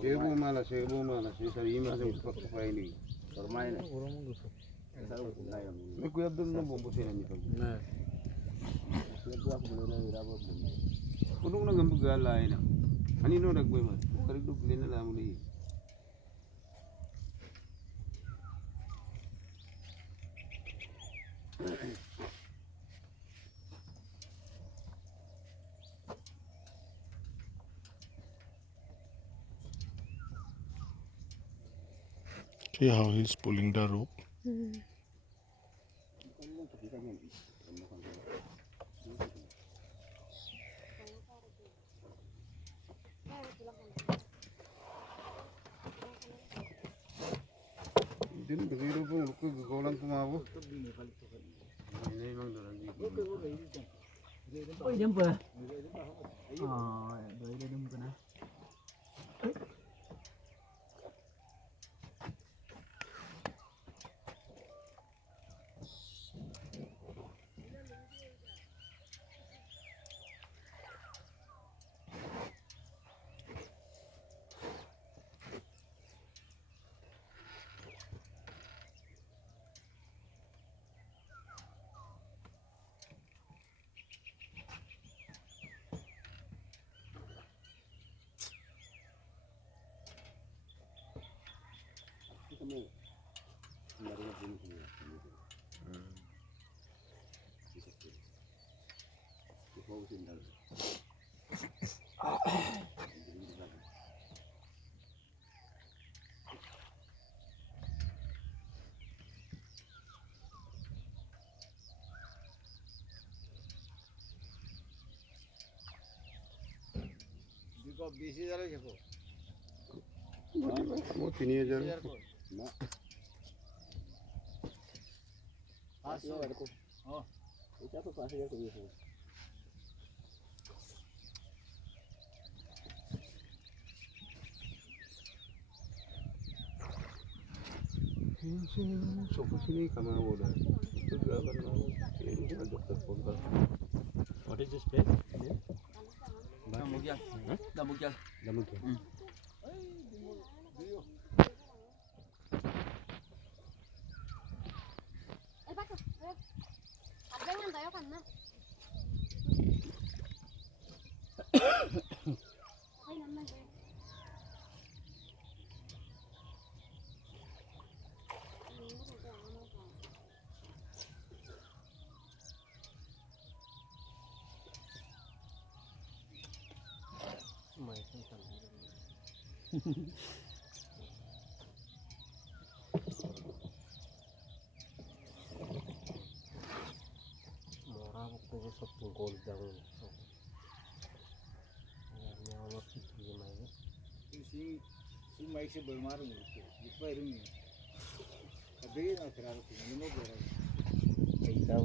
Sebu malas, sa ima sa pagkain ni. Permain. May kuya Abdul na bumbusin niyo pag. Na. Kunong nang bagala ina. Anino nagboy man? Karigdog din na lang mo ni. See how he's pulling the rope. Din biro po ko golang tumawo. Ini mang dorang di. Oh, jam pa. Oh, doi dem ka na. Diko busy jare jeko. Mo 3000. Na. Aso. Oh. Ita to pase ko yeso. Sini kamawo na. Tugaban na. Ini sa doktor punta. What is this pet? Damugyan. Damugyan. Damugyan. Jangan tayo kan na. Okay naman eh. Waktu sa tungkol daw. Ayan niya ako si Mike. Si Mike si Balmaro nito. Ito ay rin. Sabi na tirado ko. Ano mo ba? Ay daw